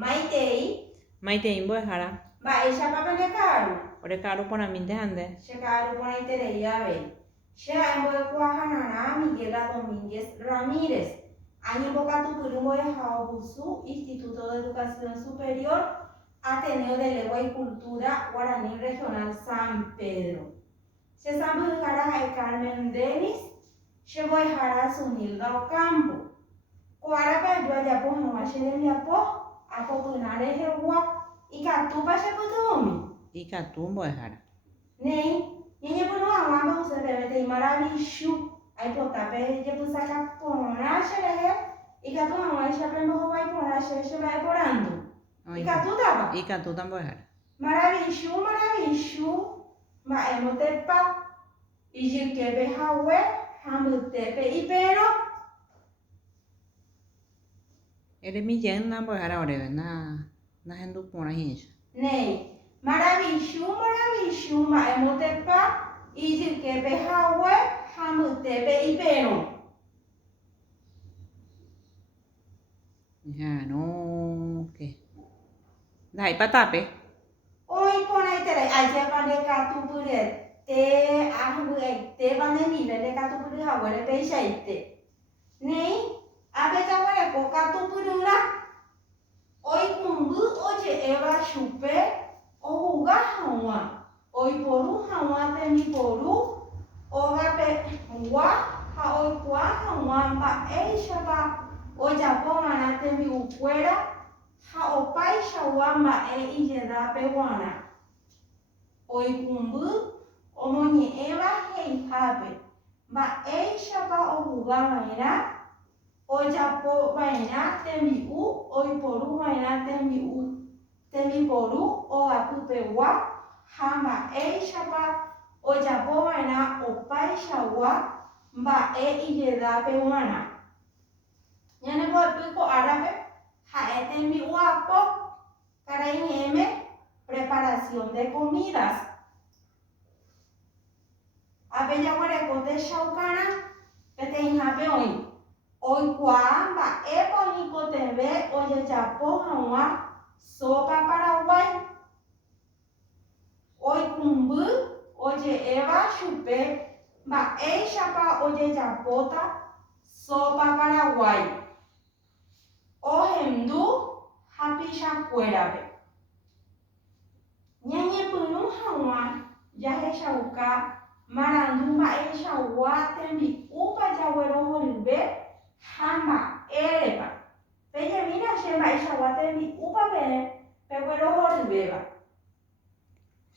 Maitei mbo'ehára. Mba'éichapa pendeka'aru. Oreka'aru porãmínte hande. Cheka'aru porãiterei avei. Che ha'embo'ekuaahanarã Miguel Domínguez Ramírez. Añembokatupyry mbo'eha opusu Instituto de Educación Superior Ateneo de Lengua y Cultura Guaraní Regional San Pedro. Chesãmbyhyhára ha'e Carmen Denis. Chembo'ehára Sunilda Ocampo. Ko'árape aju ajapo hag̃ua che rembiapo apopyna rehegua ikatúpa chepytyvõmi. Ikatu mbo'ehára. Néi ñeñepyrũ hag̃ua mbeguepevétei maravichu aipotápe jepysáka porã cherehe ikatu hag̃uáicha pembohovái porã che mba'eporãndu. Ikatútapa. Ikatúta mbo'ehára. Maravichu mba'émotepa ijyképe hague ha mbytépe ipérõ. Eremijéna mbo'ehára oréve nahendu porã hícha. Néi maravichu mba'émotepa ijyképe hague ha mbytépe ipérõ. Ñarõke. Ndaha'éipatápe. Oiporãiterei ajépa ndekatupyryete ahuyaitépa nendive ndekatupyryhaguére péichaite. Néi apejaguereko katupyrýra oikũmby oje'éva chupe ohuga hag̃ua oiporu hag̃ua tembiporu ogapegua ha oikuaa hag̃ua mba'éichapa ojapova'erã tembi'ukuéra ha opaichagua mba'e ijedápe g̃uarã. Oikũmby omoñe'ẽva heihápe mba'éichapa ohugava'erã ojapova'erã tembi'u oiporuva'erã tembiporu ogapypegua ha mba'éichapa ojapova'erã opaichagua mba'e ijedápe g̃uarã. Ñane mbo'epy ko'árape ha'e tembi'u apo karai ñe'ẽme preparación de comidas. Apejaguereko techaukarã peteĩhápe oĩ oikuaa mba'épa oñepotẽve ojejapo hag̃ua sopa paraguay. Oikũmby oje'éva chupe mba'éichapa ojejapóta sopa paraguay. Ohendu hapichakuérape. Ñañepyrũ hag̃ua jahechauka marandu mba'eichagua tembi'úpa jaguerohoryve ha mba'érepa. Pejemína che mba'eichagua tembi'úpa peguerohoryvéva.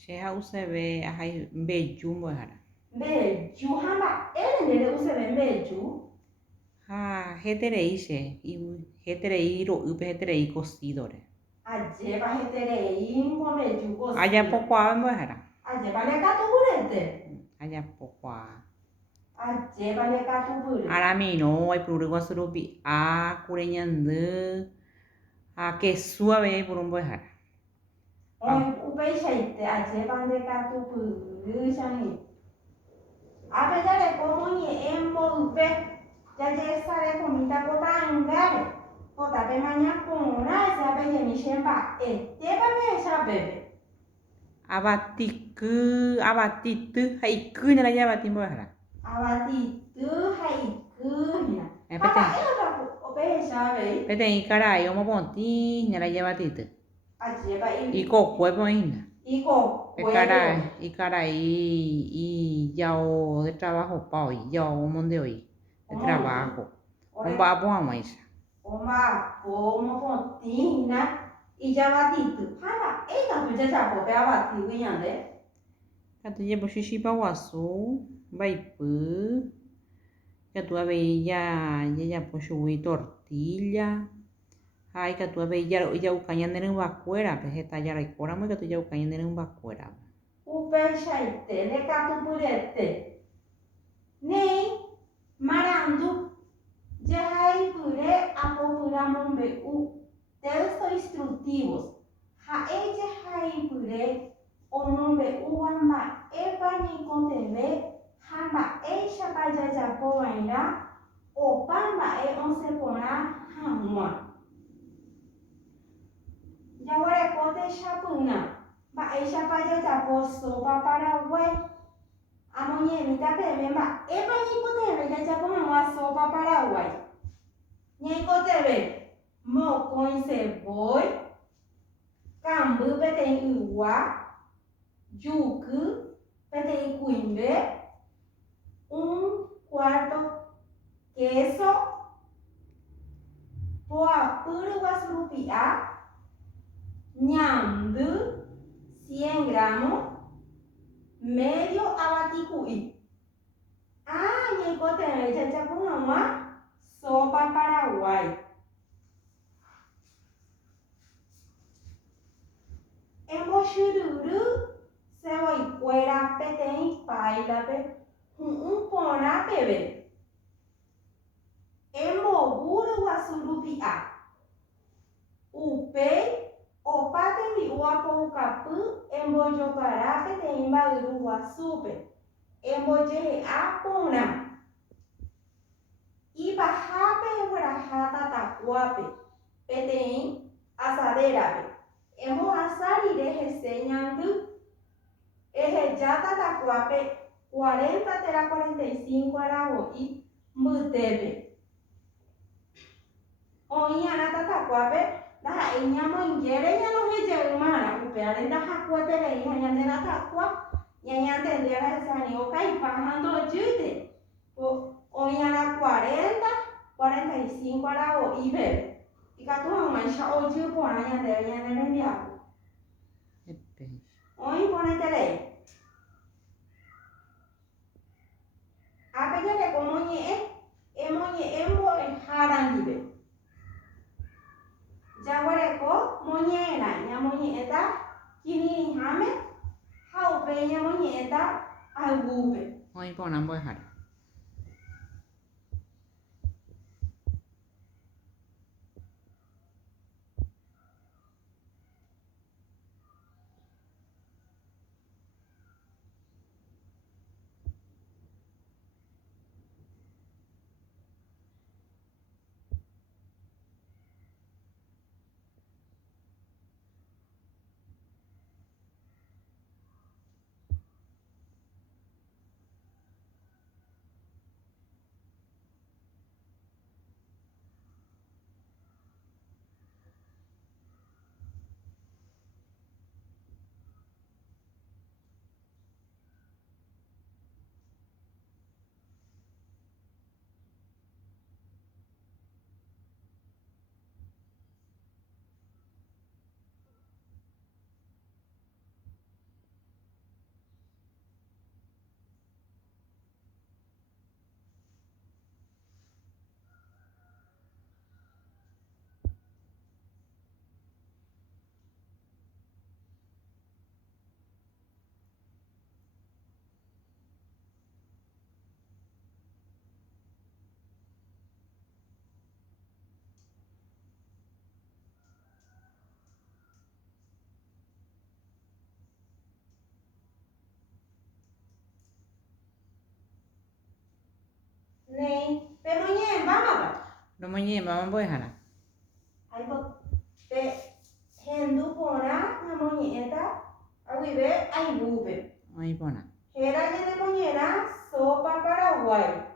Che ha'useve ahai mbeju mbo'ehára. Mbeju ha mba'ére ndere'useve mbeju. Ha heterei che heterei ro'ýpe heterei cocidore. Ajépa heterei mbeju cocido. Ajapokuaa mbo'ehára. Ajépa ndekatupyryete. Ajapokuaa. Ajépa ndekatupyry. Aramirõ aipyru guasu rupi ákure ñandy ha kesu avei aipyru mbo'ehára. Upeichaite ajépa ndekatupyrychani. Apejareko omoñe'ẽ mboyve jajesarekómita potãngáre potápe mañaporã pejemi che mba'etépa mehechapépe. Avatity ha ikýhina avati mbo'ehára. Avatity ha ikýhina. Ha mba'épa opehechavei. Peteĩ karai omopotĩhina avatity. Ajépa ikokuépe oĩhína. Ikokuépe. Ikarai ijao de trabajopa oĩ, ijao omonde'õi de trabajo. Omba'apo hag̃uáicha. Omba'apo omopotĩhina ijavatity. Ha mba'éikatu jajapópe avatýgui ñande. Katu jepochýchipa guasu mbaipy ikatu avei jajapo chugui tortilla ha ikatu avei jauka ñane rymbakuérape heta jaraikóramo ikatu jauka ñane rymbakuérape. Upeichaite ndekatupyryete. Néi marandu jahaipyre apopyra mombe'u textos instructivos ha'e jahaipyre omombe'úva mba'épa ñaikotevẽ ha mba'éichapa jajapova'erã opa mba'e osẽporã hag̃ua. ojapo sopa Paraguay. Amoñemita pemba, epa ñicoteve chachapomamua sopa Paraguay. Ñicoteve, mocoin ceboy, cambu petein uva, yucu, petein cuimbe, un cuarto queso, poa puru guasurupia, ñamdu, 100 gramos, medio abaticuí. Ñicoteve chachapomamua sopa Paraguay. Embochururu, ceboicuera, petein pailape, pona pebe. Emboburu guasurupia. Upei, opate mi uapo ucapu, emboyopara petein bairu guasupe. Emboyehe apona. Ibajape guarajata tacuape, petein asaderape. Hemos asar y deje señando. Eje yata tacuape 40 tera 45 arabo y mutebe. Oñana tacuape, la eñamo ingere ya no se llega humana. Upear en la jacuete le dije añade la tacua y añade de la sanioca y bajando yute. Oñana 40, 45 arabo y bebe. Y que tú mancha o yo por allá de enviado. Hoy ponete ley. A peña de como moñe embo en jarandibe. Ya hueco, moñera, ya moñeta, kini jame, jaupe, ya moñeta, agube. Hoy ponan voy a dejar. Nei, pe moñe, vamos. Lo moñé, vamos voy a dejar. Ahí pe hendu pona, na moñeta, aguibe, ay bube. Hoy pona. Era de moñera, sopa Paraguay.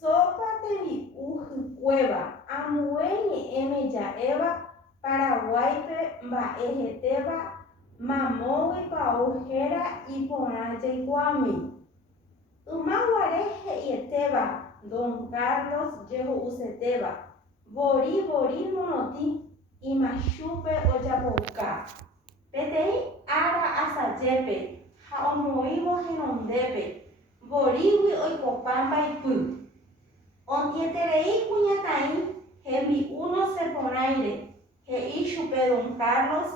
Sopa de mi cueva, amueñe emeya eva, Paraguay pe ba ejeteba, mamoe pa ojera y pona yeguami. Umaguareje y eteba, Don Carlos llego useteba, bori monoti y machupe oyapoca. Petei ara asayepe, jaomoibo genondepe, boriwi oikopamba y pu. Ontieterei cuñatain, hemi uno se ponaire, he ishupe Don Carlos,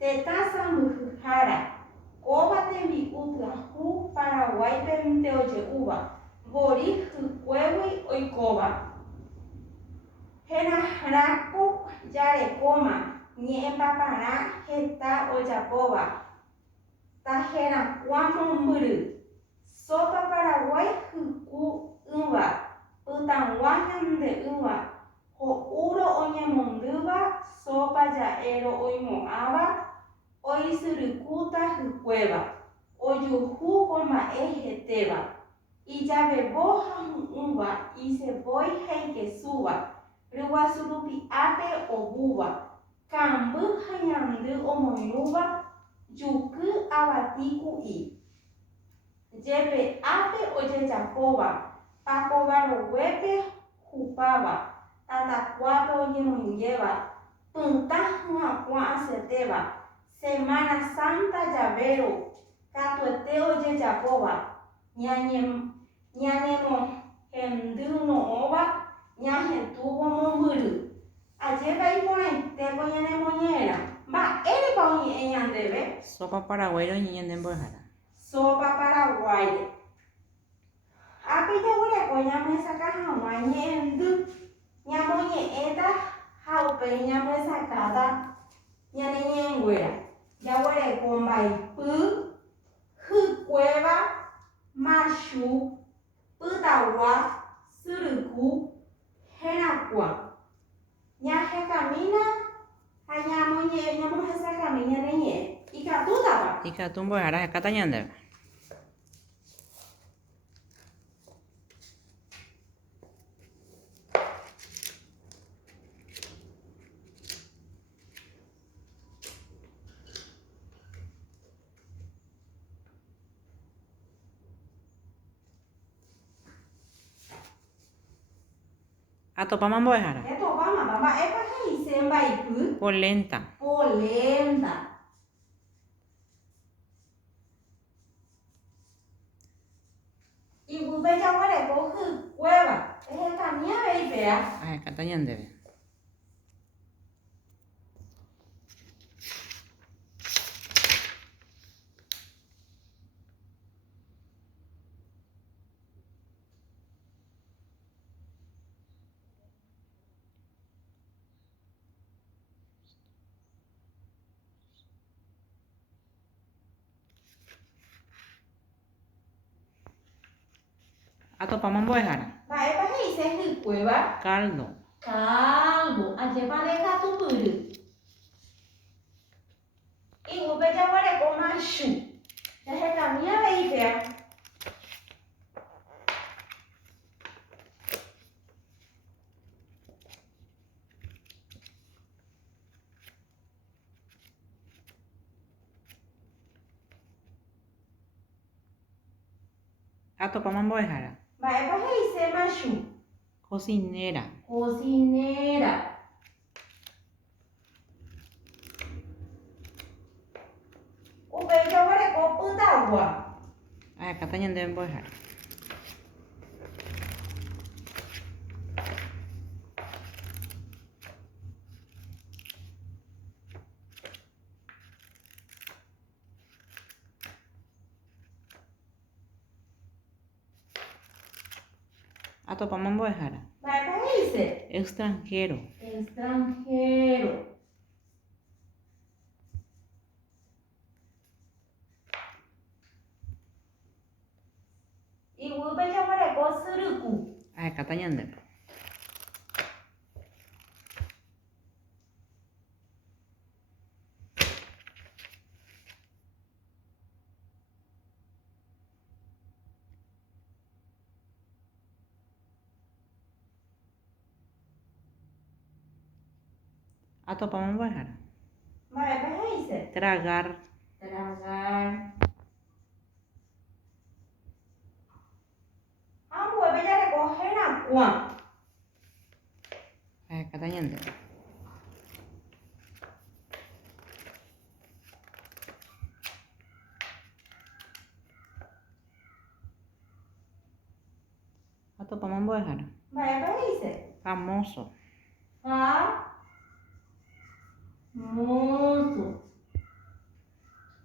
te tasa mujara. Coba te mi utrahu Paraguay te oye uva. Bori huevi oikoba. Henahraku yare coma. Ni papara geta oyapoba. Tajera cuamo muru. Sopa Paraguay huku uva. Utanguajan de uva. Ho uro oñamonduba. Sopa yaero oimoaba. oisyrykuta hykkuéva, ojuhúko mba'e hetéva, ijavevóha hu'ũva, isevói ha ikesúva, ryguasu rupi ápe ohúva, kamby ha ñandy omoirũva, juky avati ku'i. Jépe ápe ojejapóva, pakovaroguépe hupáva, tatakuápe oñemoingéva, pytã hyakuã asyetéva, Semana Santa javéro, katuete ojejapóva, ñanemohendyno'õva, ñahetũvo mombyry. Ajépa iporãitéko ñanemoñe'ẽrã. Mba'érepa oñe'ẽ ñandéve. Sopa paraguairo ñeñandembo'ehára. Sopa paraguaire. Ápe jaguareko ñamesaka hag̃ua ñe'ẽndy, ñamoñe'ẽta ha upéi ñamesakata ñane ñe'ẽnguéra. Jaguareko mbaipy, hykkuéva, machu, pytagua, syryku, herakuã. Ñahekamína ha ñamohesakami ñane ñe'ẽ. Ikatútapa. Ikatu mbo'ehára hekáta ñandéve. Atopáma mbo'ehára. Etopáma mba'épa he'ise mbaipy. Polenta. Polenta. Iguýpe jaguareko hykkuéva. Ehekamíave ipea. Hekáta ñandéve. Atopáma mbo'ehára. Mba'épa he'ise hykkuéva. Caldo. Caldo. Ajépa rekatupyry. Iguýpe jaguareko machu. Ehekamíave ipea. Atopáma mbo'ehára. Mba'épa he'ise machu. Cocinera. Cocinera. Upe jaguareko pytagua. Hekáta ñandéve mbo'ehára. Atopáma mbo'ehára. Mba'épa he'ise. Extranjero. Extranjero. Iguýpe jaguareko syryku. Hekáta ñandéve. Atopáma mbo'ehára. Mba'épa he'ise. Tragar. Tragar. Ambuépe jareko herakuã. Hekáta ñandéve. Atopáma mbo'ehára. Mba'épa he'ise. Famoso. Famoso.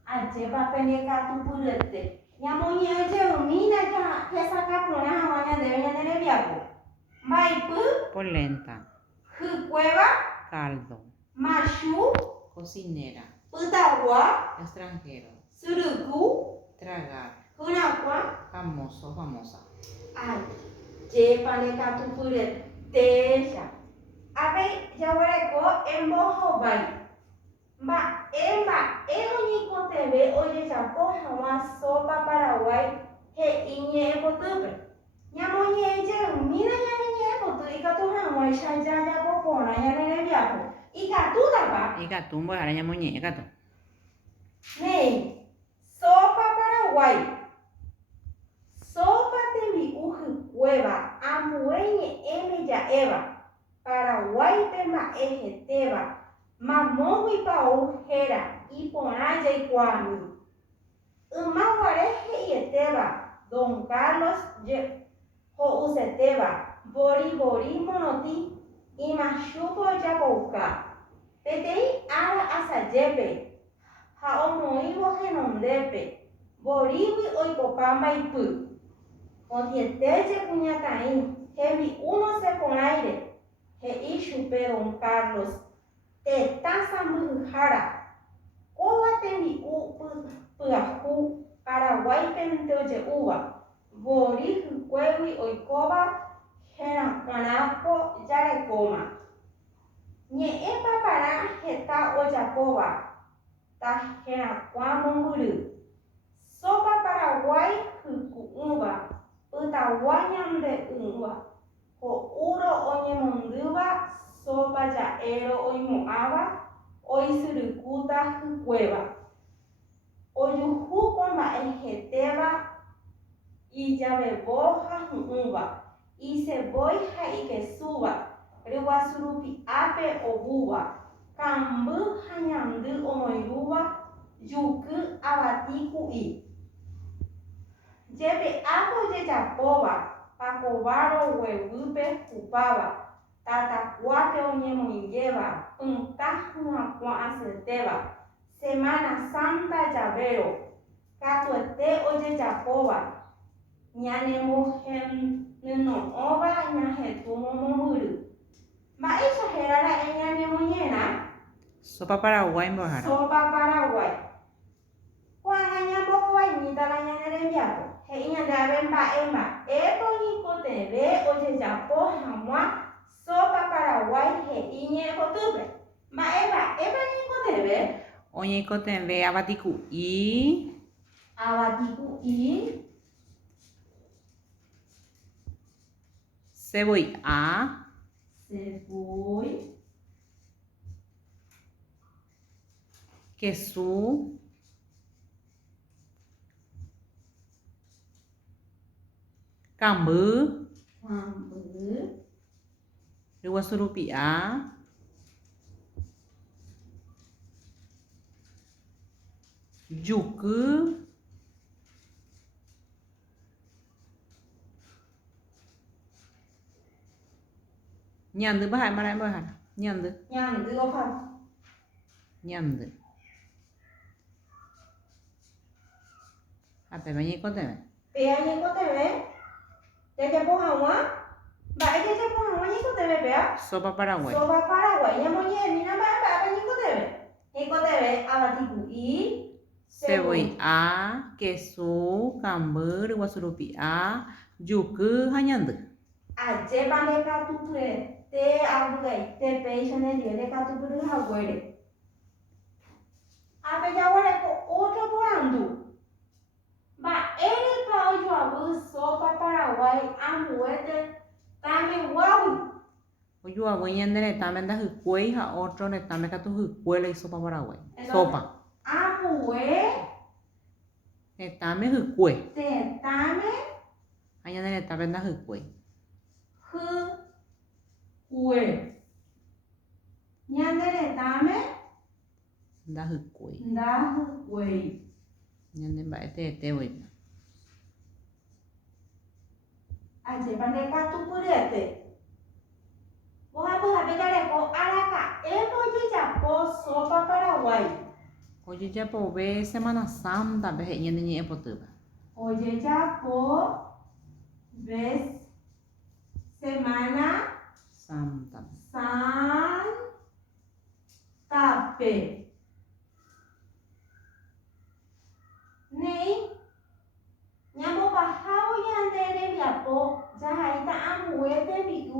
Ajépa pendekatupyryete. Ñamoñe'ẽjeýmína hesakapyrõna hag̃ua ñandéve ñane rembiapo. Mbaipy, Polenta. hykkuéva, Caldo. machu, Cocinera. pytagua, Extranjero. syryku, Tragar. hyakuã. Famoso. Famosa. Ajépa ndekatupyretécha. Ápe jaguareko embohovái. Mba'e oñeikotevẽ ojejapo hag̃ua sopa Paraguay he'i ñe'ẽpotýpe. Ñamoñe'ẽjeymína ñane ñe'ẽpoty ikatu hag̃uáicha jajapo porã ñane rembiapo. Ikatútapa. Ikatu mbo'ehára ñamoñe'ẽ katu. Néi, sopa Paraguay. Sopa tembi'u hykuéva ambue ñe'ẽme ja'éva. Paraguaype mba'e hetéva. Mamóguipa ou héra iporã jaikuaágui. Ymaguare he'ietéva Don Carlos ho'usetéva Boriborí morotĩ imachúpe ojapouka peteĩ ára asajépe ha omoĩvo henondépe Borígui oikopa mbaipy. Otietéje kuñataĩ hembi'u nosẽporãire he'i chupe Don Carlos tetã sãmbyhyhára. Kóva tembi'u pyahu Paraguaypente oje'úva. Borí hykégui oikóva herakuãrãko jarekóma. Ñe'ẽ paparã heta ojapóva ta herakuã mombyry. Sopa Paraguay hyku'ỹva pytagua ñandey'ỹva. Ho'úro oñemondýva sopa ja'érõ oimo'ãva oisyrykúta hykuéva. Ojuhúko mba'e hetéva ijavevó ha hu'ũva, isevoi ha ikesúva, ryguasu rupi'ápe ovúva, kamby ha ñandy omoirũva, juky avati ku'i. Jepe'ápe ojejapóva pakova roguevýpe hupáva, tatakuápe oñemoingéva, pytã hyakuã asyetéva, Semana Santa javérõ, katuete ojejapóva, ñanemohenyno'õva ñahetũ momombyry. Mba'éicha hérara'e ñanemoñe'ẽrã. Sopa Paraguay mbo'ehára. Sopa Paraguay. Ko'ág̃a ñambohovainítarã ñane rembiapo. He'i ñande ave mba'épa oñeikotevẽ ojejapo hag̃ua sopa Paraguay he'i ñe'ẽpotýpe. Mba'épa ñaikotevẽ. Oñeikotevẽ avatiku'i. Avatiku'i. Cevoi'a. Cevoi. Kesu. Kamby. Ryguasu rupi'a. Juky. Ñandy mbaha'émara'e mbo'ehára. Ñandy. Ñandy oha. Ñandy. Ha péva ñaikotevẽ. Péva ñaikotevẽ. Jajapo hag̃ua. Mba'e jajapo hag̃ua ñaikotevẽ péva. Sopa Paraguay. Sopa Paraguay. Ñamoñe'ẽmína mba'épa ñaikotevẽ. Ñaikotevẽ avatiku'i. Cevoi'a, kesu, kamby, ryguasu rupi'a, juky ha ñandy. Ajépa ndekatupyete avy'aite péicha nendive ndekatupyryhaguére. Apejaguareko otro porandu. Mba'érepa ojoavy sopa Paraguay ambuéte tameguágui. Ojoavy ñane retãme ndahykuéi ha otro retãme katu hykuélai sopa Paraguay. Sopa. Ambue. Retãme hykue. Tetãme. Ha ñane retãme ndahykuéi. Hykue. Ñane retãme. Ndahykuéi. Ndahykuéi. Ñande mba'eteetevoi. Ajépa ndekatupyryete. Mbohapyhápe jareko araka'épa ojejapo sopa Paraguay. Ojejapove Semana Santape he'i ñande ñe'ẽpotýva. Ojejapo vez Semana Santa. Santape. Nei ñambopahávo ñande rembiapo jahaíta ambuéte tembi'u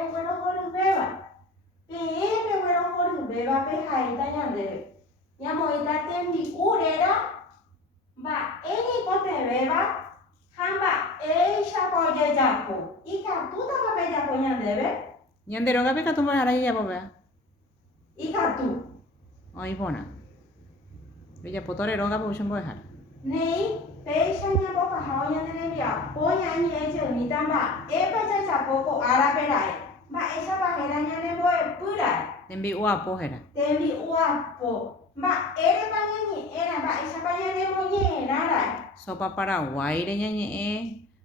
eguerohoryvéva. Peẽpe guerohoryvéva guape jaita ñandeve. Ñamoita tembi'urera mba'éniko tevéva ha mba'éichapa ojejapo. Ikatútapa pejapo ñandéve. Ñanderógape katu mba'éhara jejapópe. Ikatu. Oĩporã. Rejapo torerógape uchombo'ehára. Nei péicha ñambopahávo ñande rembiapo ñañe'ẽjeýta mba'épa jajapo ko árapera'e. Mba'éichapa héra ñanembo'epýra'e. Tembi'uapo héra. Tembi'uapo. Mba'érepa ñañe'ẽra mba'éichapa ñanemoñe'ẽrãra'e. Sopa Paraguaire ñañe'ẽ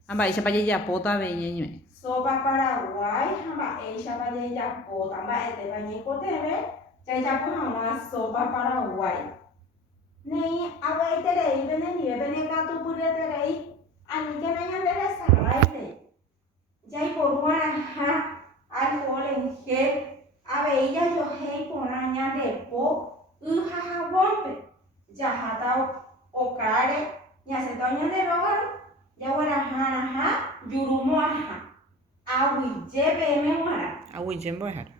ha mba'éichapa jejapótave ñañe'ẽ. Sopa Paraguay ha mba'éichapa jejapóta mba'etépa ñaikotevẽ jajapo hag̃ua sopa Paraguay. Nei avei nendivépe nekatupyreterei aníkena ñande resarãite jaiporũaraha alcohol en gel avei jajohéi porã ñandepo y hahavónpe jaháta okáre ñasẽta oñanderógaro jaguarahãraha jurumo'ãha aguyje peẽme g̃uarã. Aguyje mbo'ehára.